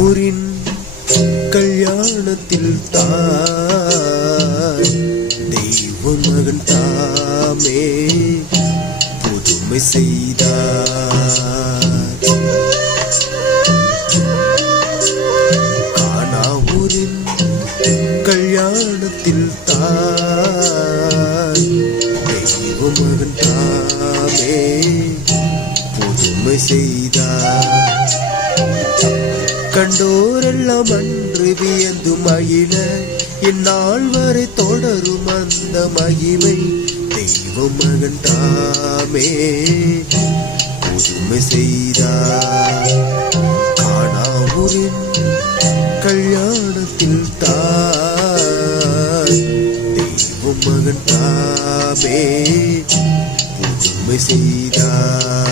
ஊரின் கல்யாணத்தில் தான் தெய்வ மகன் தாமே புதுமை செய்தார். கானா ஊரின் கல்யாணத்தில் தான் தெய்வ மகன் தாமே புதுமை செய்தார். கண்டோரெல்லாம் அன்று வியந்து மகிழ இந்நாள் வரை தொடரும் அந்த மகிமை தெய்வ மகன் தாமே புதுமை செய்தார். கானாவூரின் கல்யாணத்தில் தான் தெய்வ மகன் தாமே புதுமை செய்தார்.